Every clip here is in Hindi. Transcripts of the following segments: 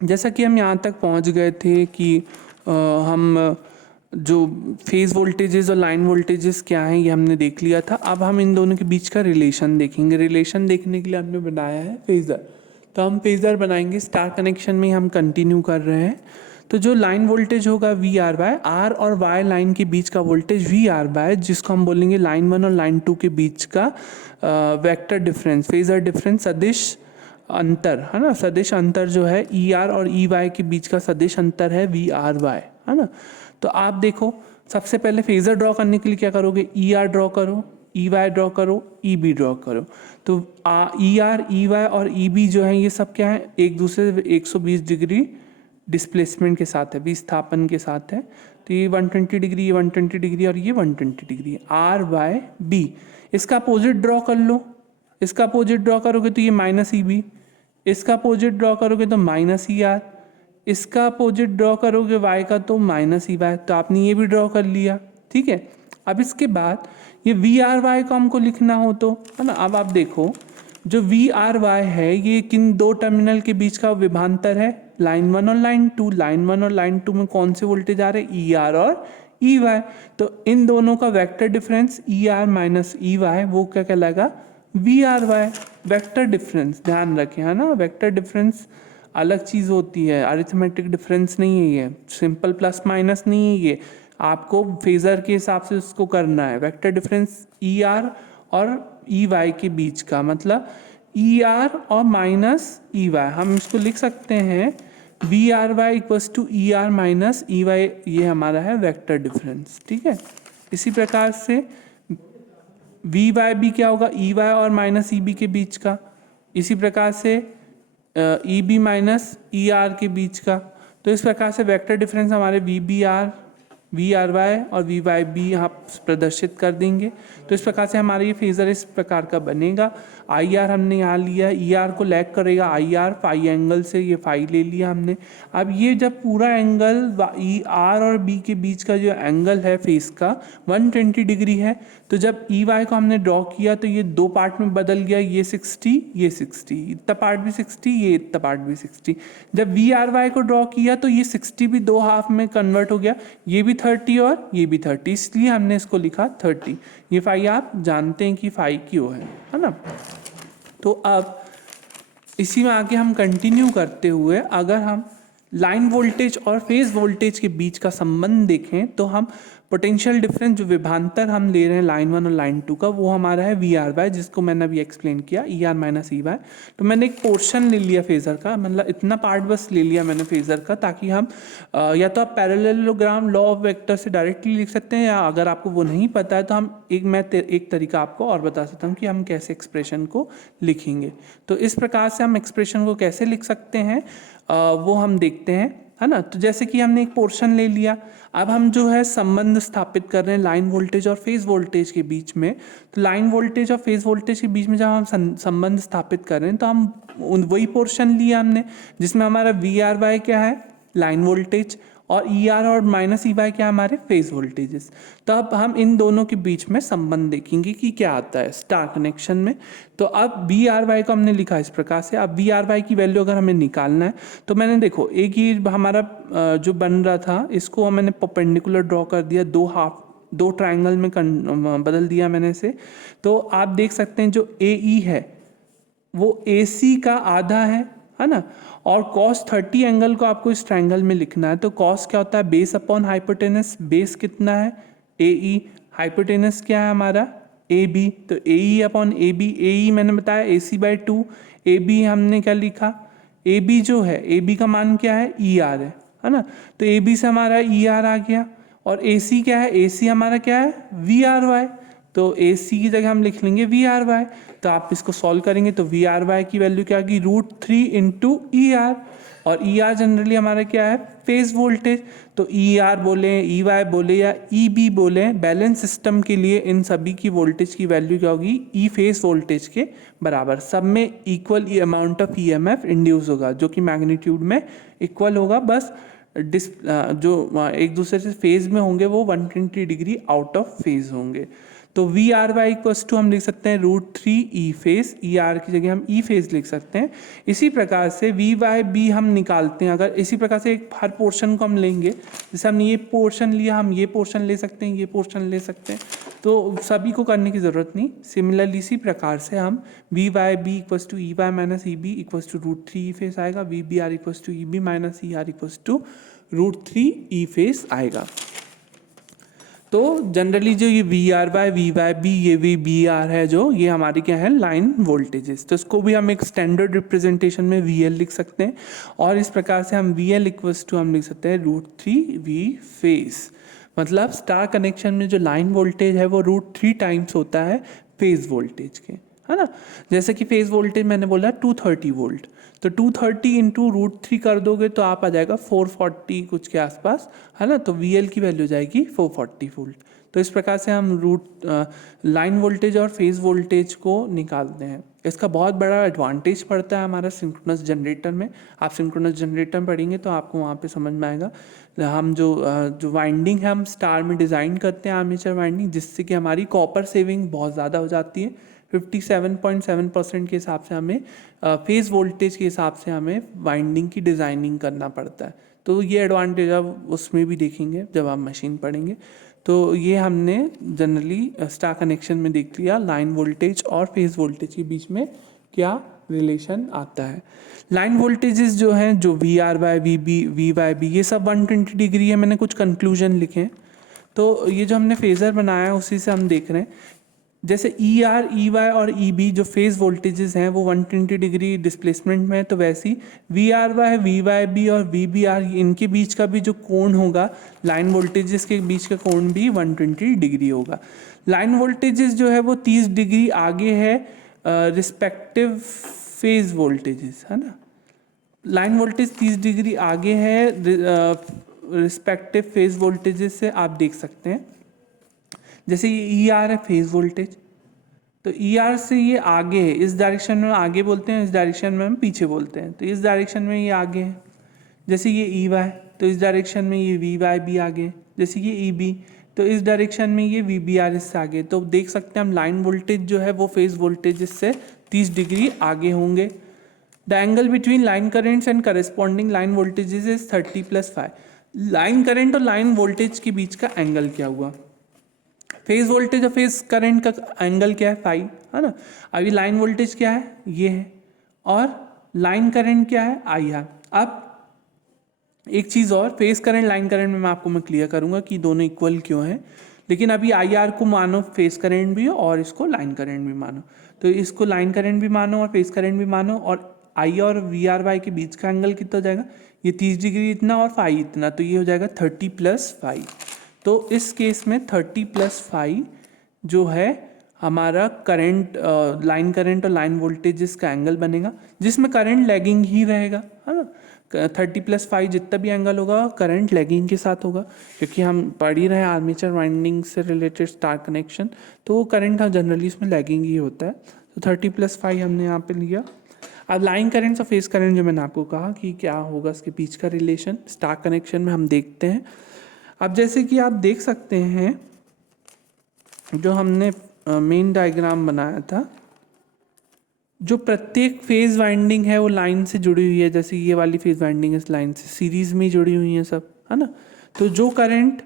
जैसा कि हम यहाँ तक पहुँच गए थे कि हम जो फेज़ वोल्टेजेस और लाइन वोल्टेजेस क्या हैं ये हमने देख लिया था। अब हम इन दोनों के बीच का रिलेशन देखेंगे। रिलेशन देखने के लिए हमने बनाया है फेज़र, तो हम फेज़र बनाएंगे। स्टार कनेक्शन में हम कंटिन्यू कर रहे हैं। तो जो लाइन वोल्टेज होगा वी आर बाय, आर और वाई लाइन के बीच का वोल्टेज वी आर बाय, जिसको हम बोलेंगे लाइन 1 और लाइन 2 के बीच का वेक्टर डिफरेंस, फेज़र डिफरेंस, सदिश अंतर, है ना। सदिश अंतर जो है ई आर और ई वाई के बीच का सदिश अंतर है वी आर वाई, है ना। तो आप देखो, सबसे पहले फेज़र ड्रॉ करने के लिए क्या करोगे, ई आर ड्रॉ करो, ई वाई ड्रॉ करो, ई बी ड्रॉ करो। तो ई आर, ई वाई और ई बी जो है ये सब क्या है, एक दूसरे से 120 डिग्री डिस्प्लेसमेंट के साथ है, विस्थापन के साथ है। तो ये 120 डिग्री, ये 120 डिग्री और ये 120 डिग्री। आर वाई बी, इसका अपोजिट ड्रॉ कर लो। इसका अपोजिट ड्रॉ करोगे तो ये माइनस ई बी, इसका अपोजिट ड्रॉ करोगे तो माइनस ई आर, इसका अपोजिट ड्रॉ करोगे वाई का तो माइनस ई वाई। तो आपने ये भी ड्रॉ कर लिया, ठीक है। अब इसके बाद ये वी आर वाई को हमको लिखना हो तो, है ना। अब आप देखो, जो वी आर वाई है ये किन दो टर्मिनल के बीच का विभवांतर है, लाइन 1 और लाइन 2। लाइन 1 और लाइन 2 में कौन से वोल्टेज आ रहे हैं, ई आर और ई वाई। तो इन दोनों का vector difference E R minus E Y, वो क्या कहलाएगा, V R Y. Vector difference ध्यान रखें, है ना। वेक्टर डिफरेंस अलग चीज़ होती है, अरिथमेटिक डिफरेंस नहीं है ये, सिंपल प्लस माइनस नहीं है ये, आपको फेज़र के हिसाब से उसको करना है। वेक्टर डिफरेंस ई आर और ई वाई के बीच का, मतलब ई आर और माइनस ई वाई, हम इसको लिख सकते हैं V R Y equals to E R minus E Y, ये हमारा है वेक्टर डिफरेंस, ठीक है। इसी प्रकार से वी वाई भी क्या होगा, ई वाई और माइनस ई बी के बीच का। इसी प्रकार से E B minus E R के बीच का। तो इस प्रकार से वेक्टर डिफरेंस हमारे V B R, V R Y और वी वाई बी यहाँ प्रदर्शित कर देंगे। तो इस प्रकार से हमारा ये फेज़र इस प्रकार का बनेगा। आई आर हमने यहाँ लिया, ई आर को लैग करेगा आई आर, फाई एंगल से ये फाई ले लिया हमने। अब ये जब पूरा एंगल ई आर और बी के बीच का जो एंगल है फेस का 120 डिग्री है, तो जब ई वाई को हमने ड्रॉ किया तो ये दो पार्ट में बदल गया, ये 60, ये 60, इतना पार्ट भी 60, ये इतना पार्ट भी 60। जब वी आर वाई को ड्रॉ किया तो ये 60 भी दो हाफ में कन्वर्ट हो गया, ये भी 30 और ये भी 30, इसलिए हमने इसको लिखा 30। ये फाई आप जानते हैं कि फाई क्यों है ना। तो अब इसी में आगे हम कंटिन्यू करते हुए अगर हम लाइन वोल्टेज और फेज वोल्टेज के बीच का संबंध देखें तो हम पोटेंशियल डिफरेंस, जो विभवांतर हम ले रहे हैं लाइन 1 और लाइन 2 का, वो हमारा है वी आर वाई, जिसको मैंने अभी एक्सप्लेन किया, E R minus E Y. तो मैंने एक पोर्शन ले लिया फेज़र का, मतलब इतना पार्ट बस ले लिया मैंने फेज़र का, ताकि हम या तो आप पैरेललोग्राम लॉ ऑफ वेक्टर से डायरेक्टली लिख सकते हैं, या अगर आपको वो नहीं पता है तो हम एक तरीका आपको और बता सकता हूँ कि हम कैसे एक्सप्रेशन को लिखेंगे। तो इस प्रकार से हम एक्सप्रेशन को कैसे लिख सकते हैं वो हम देखते हैं, है ना। तो जैसे कि हमने एक पोर्शन ले लिया, अब हम जो है संबंध स्थापित कर रहे हैं लाइन वोल्टेज और फेज वोल्टेज के बीच में। तो लाइन वोल्टेज और फेज वोल्टेज के बीच में जब हम संबंध स्थापित कर रहे हैं तो हम वही पोर्शन लिया हमने जिसमें हमारा वी आर वाई क्या है, लाइन वोल्टेज, और ई आर और माइनस ई वाई क्या हमारे फेज वोल्टेजेस। तो अब हम इन दोनों के बीच में संबंध देखेंगे कि क्या आता है स्टार कनेक्शन में। तो अब वी आर वाई को हमने लिखा इस प्रकार से। अब वी आर वाई की वैल्यू अगर हमें निकालना है तो मैंने देखो, एक ही हमारा जो बन रहा था इसको मैंने परपेंडिकुलर ड्रॉ कर दिया, दो ट्राइंगल में बदल दिया मैंने इसे। तो आप देख सकते हैं जो ए ई है वो ए सी का आधा है ना। और cos 30 एंगल को आपको इस ट्रायंगल में लिखना है। तो cos क्या होता है, बेस अपॉन हाइपोटेनस। बेस कितना है, ए ई, हाइपोटेनस क्या है हमारा, ए बी। तो ए ई अपॉन ए बी, ए ई मैंने बताया ए सी बाई 2, ए बी हमने क्या लिखा, ए बी जो है, ए बी का मान क्या है, ई आर है ना। तो ए बी से हमारा ई आर आ गया, और ए सी क्या है, ए सी हमारा क्या है, वी आर वाई। तो ए सी की जगह हम लिख लेंगे वी आर वाई। तो आप इसको सॉल्व करेंगे तो वी आर वाई की वैल्यू क्या आएगी, √3 इंटू ई आर। और ई आर जनरली हमारा क्या है, फेज वोल्टेज। तो ई आर बोले, ई वाई बोले या ई बी बोले, बैलेंस सिस्टम के लिए इन सभी की वोल्टेज की वैल्यू क्या होगी, ई फेज वोल्टेज के बराबर। सब में equal amount of E M F induce होगा, जो कि मैग्नीट्यूड में इक्वल होगा। बस जो एक दूसरे से फेज में होंगे वो 120 डिग्री आउट ऑफ फेज होंगे। तो V R Y equals to हम लिख सकते हैं √3 ई फेस, ई आर की जगह हम ई फेस लिख सकते हैं। इसी प्रकार से वी वाई बी हम निकालते हैं, अगर इसी प्रकार से हर पोर्शन को हम लेंगे, जैसे हमने ये पोर्शन लिया, हम ये पोर्शन ले सकते हैं, ये पोर्शन ले सकते हैं, तो सभी को करने की ज़रूरत नहीं। सिमिलरली इसी प्रकार से हम V Y B equals to E Y minus E B equals to √3 E phase आएगा, V B R equals to E B minus E R equals to √3 E phase आएगा। तो जनरली जो ये V R by V Y B, ये वी बी आर है जो, ये हमारी क्या है लाइन वोल्टेजेस। तो इसको भी हम एक स्टैंडर्ड रिप्रेजेंटेशन में वी एल लिख सकते हैं, और इस प्रकार से हम वी एल इक्वल्स टू हम लिख सकते हैं √3 वी फेस। मतलब स्टार कनेक्शन में जो लाइन वोल्टेज है वो √3 टाइम्स होता है फेज वोल्टेज के, है ना। जैसे कि फेज वोल्टेज मैंने बोला 230 वोल्ट, तो 230 इंटू √3 कर दोगे तो आप आ जाएगा 440 कुछ के आसपास, है ना। तो वी एल की वैल्यू जाएगी 440 वोल्ट। तो इस प्रकार से हम लाइन वोल्टेज और फेज वोल्टेज को निकालते हैं। इसका बहुत बड़ा एडवांटेज पड़ता है हमारा सिंक्रोनस जनरेटर में। आप सिंक्रोनस जनरेटर पढ़ेंगे तो आपको वहाँ पे समझ में आएगा। हम जो वाइंडिंग है हम स्टार में डिज़ाइन करते हैं आर्मेचर वाइंडिंग, जिससे कि हमारी कॉपर सेविंग बहुत ज़्यादा हो जाती है। 57.7% के हिसाब से हमें फेज वोल्टेज के हिसाब से हमें वाइंडिंग की डिज़ाइनिंग करना पड़ता है। तो ये एडवांटेज आप उसमें भी देखेंगे जब आप मशीन पढ़ेंगे। तो ये हमने जनरली स्टार कनेक्शन में देख लिया लाइन वोल्टेज और फेज वोल्टेज के बीच में क्या रिलेशन आता है। लाइन वोल्टेजेस जो हैं, जो V R by V B, V Y B, ये सब 120 डिग्री है। मैंने कुछ कंक्लूजन लिखे हैं, तो ये जो हमने फेज़र बनाया है उसी से हम देख रहे हैं। जैसे ई आर, ई वाई और ई बी जो फेज़ वोल्टेजेस हैं वो 120 डिग्री डिस्प्लेसमेंट में है, तो वैसी V R Y, V Y B और वी बी आर, इनके बीच का भी जो कोण होगा, लाइन वोल्टेजेस के बीच का कोण भी 120 डिग्री होगा। लाइन वोल्टेजेस जो है वो 30 डिग्री आगे है रिस्पेक्टिव फेज वोल्टेजेस, है ना। लाइन वोल्टेज 30 डिग्री आगे है रिस्पेक्टिव फेज वोल्टेजेस से, आप देख सकते हैं। जैसे ये ई आर है फेज वोल्टेज, तो ई आर से ये आगे है, इस डायरेक्शन में आगे बोलते हैं, इस डायरेक्शन में हम पीछे बोलते हैं। तो इस डायरेक्शन में ये आगे है। जैसे ये ई वाई, तो इस डायरेक्शन में ये वी वाई बी आगे है। जैसे ये ई बी, तो इस डायरेक्शन में ये वी बी आर इससे आगे। तो देख सकते हैं हम लाइन वोल्टेज जो है वो फेज वोल्टेज से 30 डिग्री आगे होंगे। The angle between line currents and corresponding line voltages is 30+5। Line current और लाइन वोल्टेज के बीच का एंगल क्या हुआ? फेज वोल्टेज और फेज करंट का एंगल क्या है? फाई, है ना। अभी लाइन वोल्टेज क्या है? ये है, और लाइन करंट क्या है? I R. अब एक चीज़ और, फेज करंट लाइन करंट में मैं क्लियर करूंगा कि दोनों इक्वल क्यों है, लेकिन अभी आई आर को मानो फेज करंट भी और इसको लाइन करंट भी मानो। तो इसको लाइन करंट भी मानो और फेज करंट भी मानो, और आई और वी आर वाई के बीच का एंगल कितना हो जाएगा? ये 30 डिग्री इतना और फाई इतना, तो ये हो जाएगा 30+5। तो इस केस में 30+5 जो है हमारा करंट, लाइन करंट और लाइन वोल्टेजेस का एंगल बनेगा, जिसमें करंट लैगिंग ही रहेगा, है ना। 30+5 जितना भी एंगल होगा करंट लैगिंग के साथ होगा, क्योंकि हम पढ़ ही रहे हैं आर्मेचर वाइंडिंग से रिलेटेड स्टार कनेक्शन, तो वो करंट जनरली इसमें लैगिंग ही होता है। तो 30+5 हमने यहाँ पे लिया। अब लाइन करंट और फेज करंट जो मैंने आपको कहा कि क्या होगा इसके बीच का रिलेशन स्टार कनेक्शन में हम देखते हैं। अब जैसे कि आप देख सकते हैं जो हमने मेन डायग्राम बनाया था, जो प्रत्येक फेज वाइंडिंग है वो लाइन से जुड़ी हुई है। जैसे ये वाली फेज वाइंडिंग इस लाइन से सीरीज में जुड़ी हुई है सब, है ना। तो जो करंट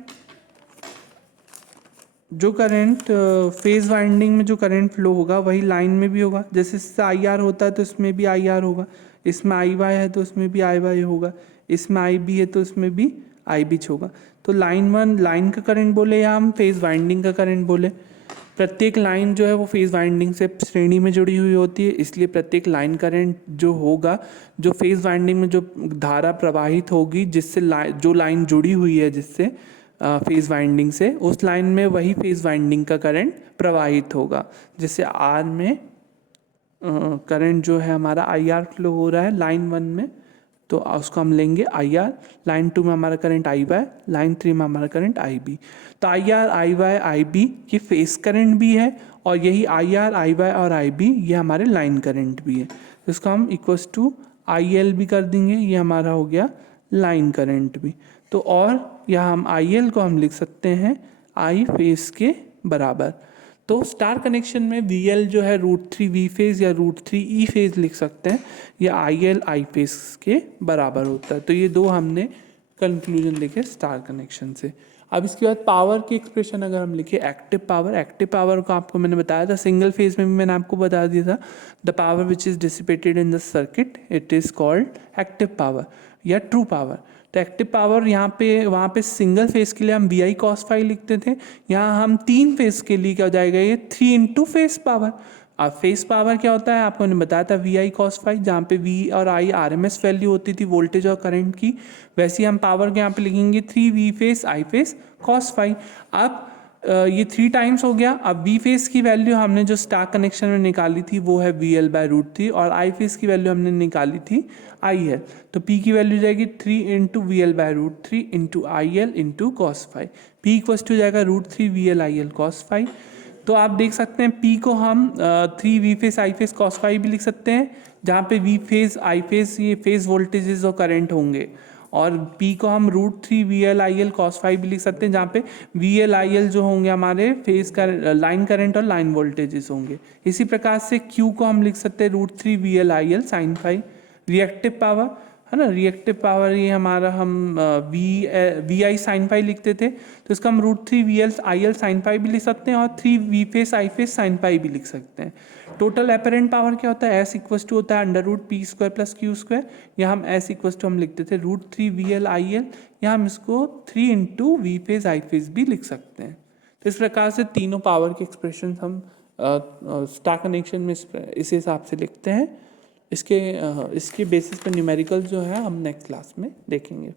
फेज वाइंडिंग में जो करंट फ्लो होगा वही लाइन में भी होगा। जैसे इससे आई आर होता है तो इसमें भी आई आर होगा, इसमें आई वाई है तो इसमें भी आई वाई होगा, इसमें आई बी है तो इसमें भी आई बीच होगा। तो लाइन वन लाइन का करंट बोले या हम फेज वाइंडिंग का करंट बोले, प्रत्येक लाइन जो है वो फेज वाइंडिंग से श्रेणी में जुड़ी हुई होती है, इसलिए प्रत्येक लाइन करंट जो होगा, जो फेज वाइंडिंग में जो धारा प्रवाहित होगी, जिससे जो लाइन जुड़ी हुई है जिससे फेज वाइंडिंग से, उस लाइन में वही फेज वाइंडिंग का करंट प्रवाहित होगा। जैसे आर में करंट जो है हमारा आई आर फ्लो हो रहा है लाइन वन में, तो उसको हम लेंगे आई आर। लाइन टू में हमारा current I Y, line three में हमारा करंट आई बी। तो I R, I Y, I B ये फेस करंट भी है, और यही आई आर, आई वाई और आई बी ये हमारे लाइन करंट भी है। तो इसको हम इक्वल्स टू आई एल भी कर देंगे, ये हमारा हो गया लाइन करंट भी। तो और यहाँ हम आई एल को हम लिख सकते हैं आई फेस के बराबर। तो स्टार कनेक्शन में VL जो है √3 V फेज या √3 E फेज लिख सकते हैं, या IL I फेज के बराबर होता है। तो ये दो हमने कंक्लूजन लिखे स्टार कनेक्शन से। अब इसके बाद पावर की एक्सप्रेशन अगर हम लिखे, एक्टिव पावर को आपको मैंने बताया था, सिंगल फेज में भी मैंने आपको बता दिया था, the power which is dissipated in the circuit it is called active power या ट्रू पावर। तो एक्टिव पावर यहाँ पे, वहाँ पे सिंगल फेज के लिए हम VI cos phi लिखते थे, यहाँ हम 3 फेज के लिए क्या हो जाएगा, ये 3 इंटू फेज पावर। अब फेज पावर क्या होता है आपको मैंने बताया था, VI cos phi, जहाँ पे V और I RMS वैल्यू होती थी वोल्टेज और करंट की, वैसे ही हम पावर के यहाँ पे लिखेंगे 3 V phase I phase cos phi। अब ये 3 टाइम्स हो गया। अब V फेज की वैल्यू हमने जो स्टार कनेक्शन में निकाली थी वो है VL/√3, और I फेज की वैल्यू हमने निकाली थी IL। तो P की वैल्यू जाएगी 3 into VL/√3 into IL into cos phi। P equal to जाएगा √3 VL IL cos phi। तो आप देख सकते हैं P को हम 3 V phase I phase cos phi भी लिख सकते हैं, जहाँ पे V फेज I फेज ये फेज वोल्टेजेस और करंट होंगे, और P को हम √3 VL IL cos phi भी लिख सकते हैं, जहाँ पे VL IL जो होंगे हमारे फेज का लाइन करंट और लाइन वोल्टेजेस होंगे। इसी प्रकार से Q को हम लिख सकते हैं √3 VL IL sin phi। Reactive power है ना, रिएक्टिव पावर ये हमारा हम VI sin phi लिखते थे, तो इसका हम √3 VL IL sin phi भी लिख सकते हैं, और 3 V phase I phase sin phi भी लिख सकते हैं। टोटल अपेरेंट पावर क्या होता है, S इक्वल टू होता है √P² + Q²। या हम S इक्वल टू हम लिखते थे √3 VL IL, या हम इसको 3 into V phase I phase भी लिख सकते हैं। तो इस प्रकार से तीनों पावर के एक्सप्रेशन हम स्टार कनेक्शन में इस हिसाब से लिखते हैं। इसके बेसिस पर न्यूमेरिकल जो है हम नेक्स्ट क्लास में देखेंगे।